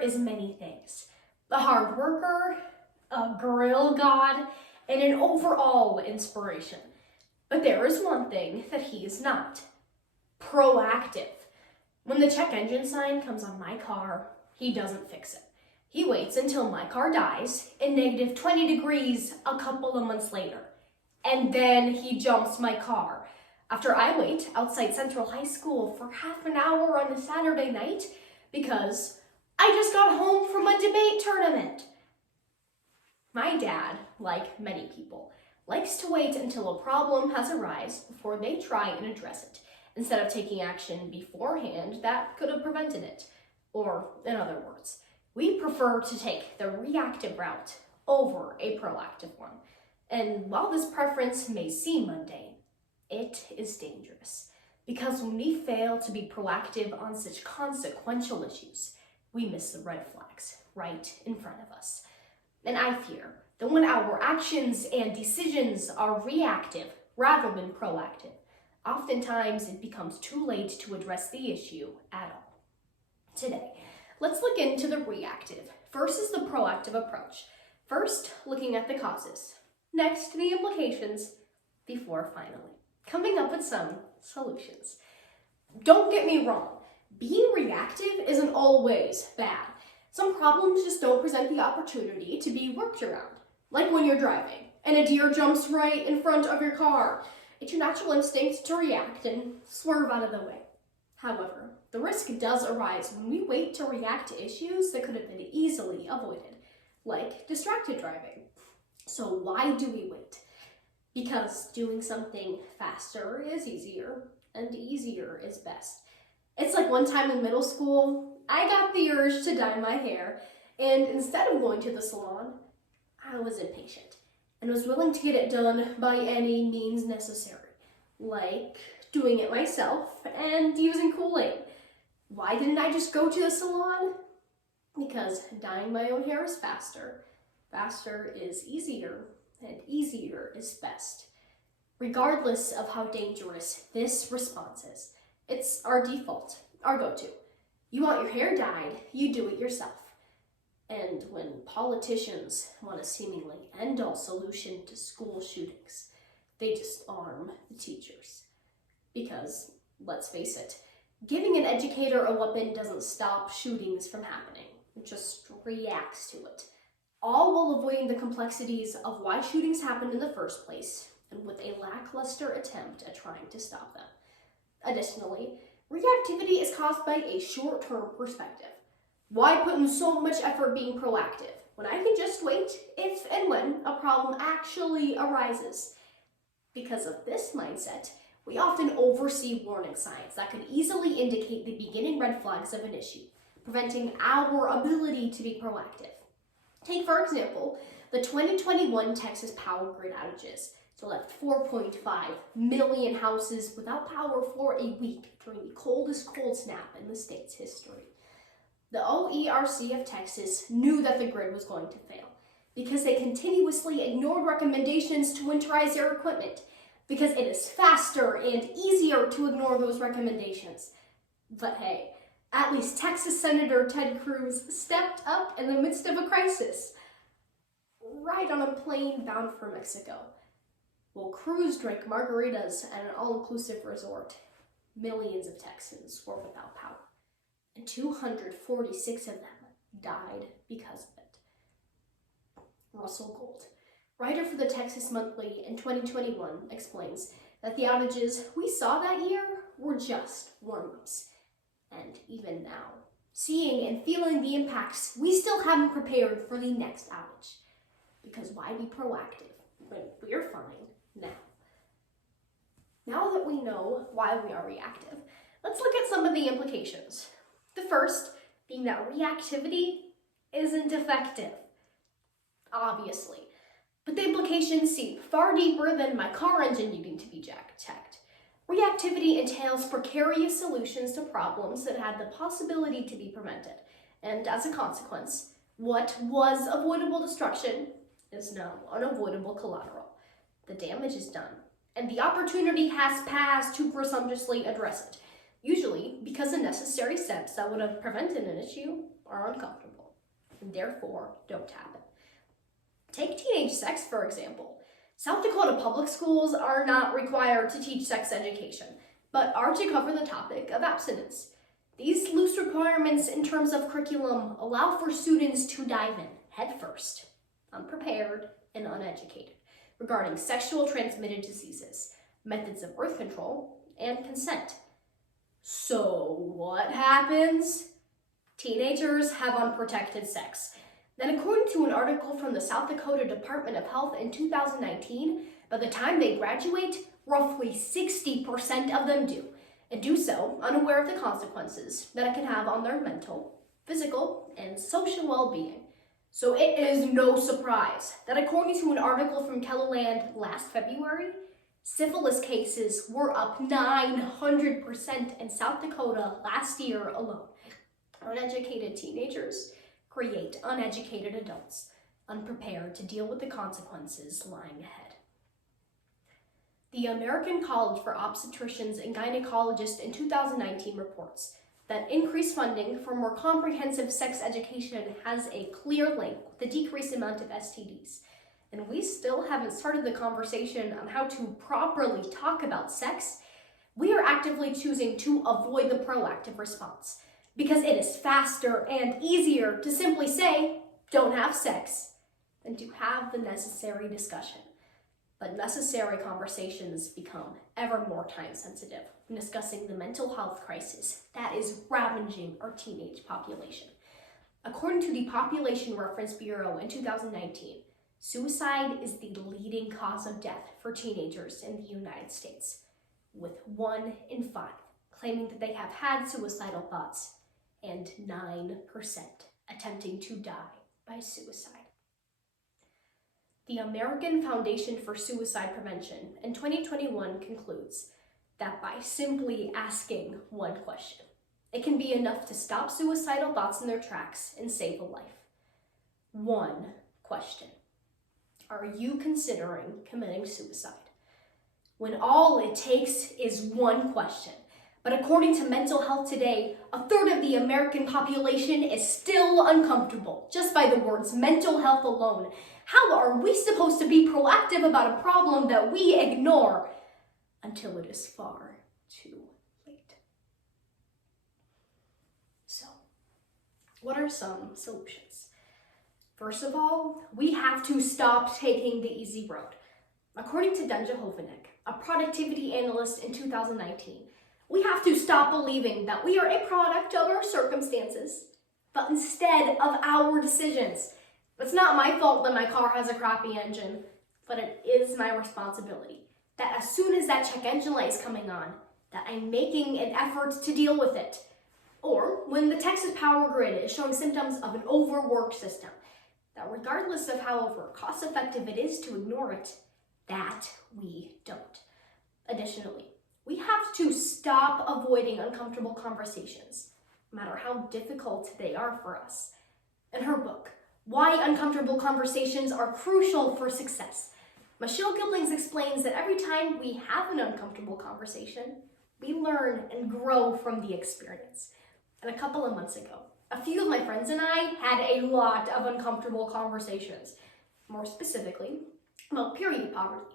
is many things. A hard worker, a grill god, and an overall inspiration. But there is one thing that he is not. Proactive. When the check engine sign comes on my car, he doesn't fix it. He waits until my car dies in negative 20 degrees a couple of months later. And then he jumps my car. After I wait outside Central High School for half an hour on a Saturday night because I just got home from a debate tournament. My dad, like many people, likes to wait until a problem has arisen before they try and address it, instead of taking action beforehand that could have prevented it. Or, in other words, we prefer to take the reactive route over a proactive one. And while this preference may seem mundane, it is dangerous. Because when we fail to be proactive on such consequential issues, we miss the red flags right in front of us. And I fear that when our actions and decisions are reactive rather than proactive, oftentimes it becomes too late to address the issue at all. Today, let's look into the reactive versus the proactive approach. First, looking at the causes. Next, the implications, before finally coming up with some solutions. Don't get me wrong, being reactive isn't always bad. Some problems just don't present the opportunity to be worked around. Like when you're driving and a deer jumps right in front of your car. It's your natural instinct to react and swerve out of the way. However, the risk does arise when we wait to react to issues that could have been easily avoided, like distracted driving. So why do we wait? Because doing something faster is easier, and easier is best. It's like one time in middle school, I got the urge to dye my hair, and instead of going to the salon, I was impatient and was willing to get it done by any means necessary, like doing it myself and using Kool-Aid. Why didn't I just go to the salon? Because dyeing my own hair is faster. Faster is easier, and easier is best. Regardless of how dangerous this response is, it's our default, our go-to. You want your hair dyed, you do it yourself. And when politicians want a seemingly end-all solution to school shootings, they just arm the teachers. Because, let's face it, giving an educator a weapon doesn't stop shootings from happening. It just reacts to it. All while avoiding the complexities of why shootings happened in the first place, and with a lackluster attempt at trying to stop them. Additionally, reactivity is caused by a short-term perspective. Why put in so much effort being proactive when I can just wait if and when a problem actually arises? Because of this mindset, we often oversee warning signs that could easily indicate the beginning red flags of an issue, preventing our ability to be proactive. Take, for example, the 2021 Texas power grid outages. So left 4.5 million houses without power for a week during the coldest cold snap in the state's history. The OERC of Texas knew that the grid was going to fail because they continuously ignored recommendations to winterize their equipment, because it is faster and easier to ignore those recommendations. But hey, at least Texas Senator Ted Cruz stepped up in the midst of a crisis, right on a plane bound for Mexico. While Cruz drank margaritas at an all-inclusive resort, millions of Texans were without power, and 246 of them died because of it. Russell Gold, writer for the Texas Monthly in 2021, explains that the outages we saw that year were just warm-ups. And even now, seeing and feeling the impacts, we still haven't prepared for the next outage. Because why be proactive when we're fine now? Now that we know why we are reactive, let's look at some of the implications. The first being that reactivity isn't effective, obviously. But the implications seem far deeper than my car engine needing to be checked. Reactivity entails precarious solutions to problems that had the possibility to be prevented. And as a consequence, what was avoidable destruction is now unavoidable collateral. The damage is done, and the opportunity has passed to presumptuously address it. usually because the necessary steps that would have prevented an issue are uncomfortable, and therefore don't happen. Take teenage sex, for example. South Dakota public schools are not required to teach sex education, but are to cover the topic of abstinence. These loose requirements in terms of curriculum allow for students to dive in headfirst, unprepared and uneducated, regarding sexual transmitted diseases, methods of birth control, and consent. So what happens? Teenagers have unprotected sex. Then, according to an article from the South Dakota Department of Health in 2019, by the time they graduate, roughly 60% of them do, and do so unaware of the consequences that it can have on their mental, physical, and social well-being. So it is no surprise that according to an article from Kelloland last February, syphilis cases were up 900% in South Dakota last year alone. Uneducated teenagers create uneducated adults, unprepared to deal with the consequences lying ahead. The American College for Obstetricians and Gynecologists in 2019 reports that increased funding for more comprehensive sex education has a clear link with the decreased amount of STDs. And we still haven't started the conversation on how to properly talk about sex. We are actively choosing to avoid the proactive response because it is faster and easier to simply say, don't have sex, than to have the necessary discussion. But necessary conversations become ever more time sensitive when discussing the mental health crisis that is ravaging our teenage population. According to the Population Reference Bureau in 2019, suicide is the leading cause of death for teenagers in the United States, with 1 in 5 claiming that they have had suicidal thoughts and 9% attempting to die by suicide. The American Foundation for Suicide Prevention in 2021 concludes that by simply asking one question, it can be enough to stop suicidal thoughts in their tracks and save a life. One question. Are you considering committing suicide? When all it takes is one question. But according to Mental Health Today, a third of the American population is still uncomfortable just by the words mental health alone. How are we supposed to be proactive about a problem that we ignore until it is far too late? So, what are some solutions? First of all, we have to stop taking the easy road. According to Dunja Hovanek, a productivity analyst in 2019, we have to stop believing that we are a product of our circumstances, but instead of our decisions. It's not my fault that my car has a crappy engine, but it is my responsibility that as soon as that check engine light is coming on, that I'm making an effort to deal with it. Or when the Texas power grid is showing symptoms of an overworked system, that regardless of however cost-effective it is to ignore it, that we don't. Additionally, we have to stop avoiding uncomfortable conversations, no matter how difficult they are for us. In her book, Why Uncomfortable Conversations Are Crucial for Success, Michelle Giblings explains that every time we have an uncomfortable conversation, we learn and grow from the experience. And a couple of months ago, a few of my friends and I had a lot of uncomfortable conversations, more specifically about period poverty,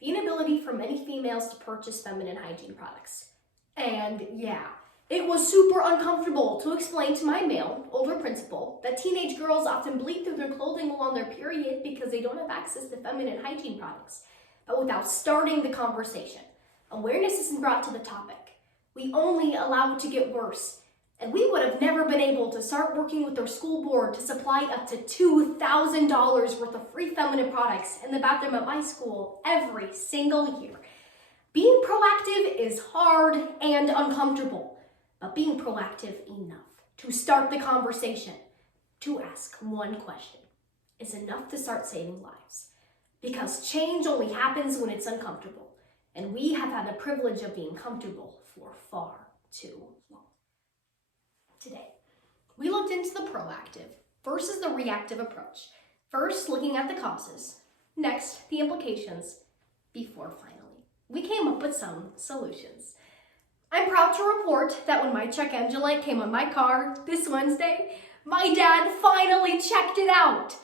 the inability for many females to purchase feminine hygiene products. And yeah, it was super uncomfortable to explain to my male, older principal that teenage girls often bleed through their clothing while on their period because they don't have access to feminine hygiene products. But without starting the conversation, awareness isn't brought to the topic. We only allow it to get worse. And we would have never been able to start working with our school board to supply up to $2,000 worth of free feminine products in the bathroom at my school every single year. Being proactive is hard and uncomfortable, but being proactive enough to start the conversation, to ask one question, is enough to start saving lives. Because change only happens when it's uncomfortable, and we have had the privilege of being comfortable for far too long. Today, we looked into the proactive versus the reactive approach. First, looking at the causes. Next, the implications. Before finally, we came up with some solutions. I'm proud to report that when my check engine light came on my car this Wednesday, my dad finally checked it out.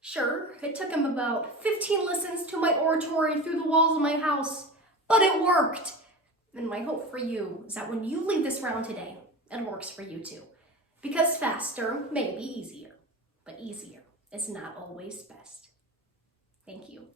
Sure, it took him about 15 listens to my oratory through the walls of my house, but it worked. And my hope for you is that when you leave this round today, it works for you too. Because faster may be easier, but easier is not always best. Thank you.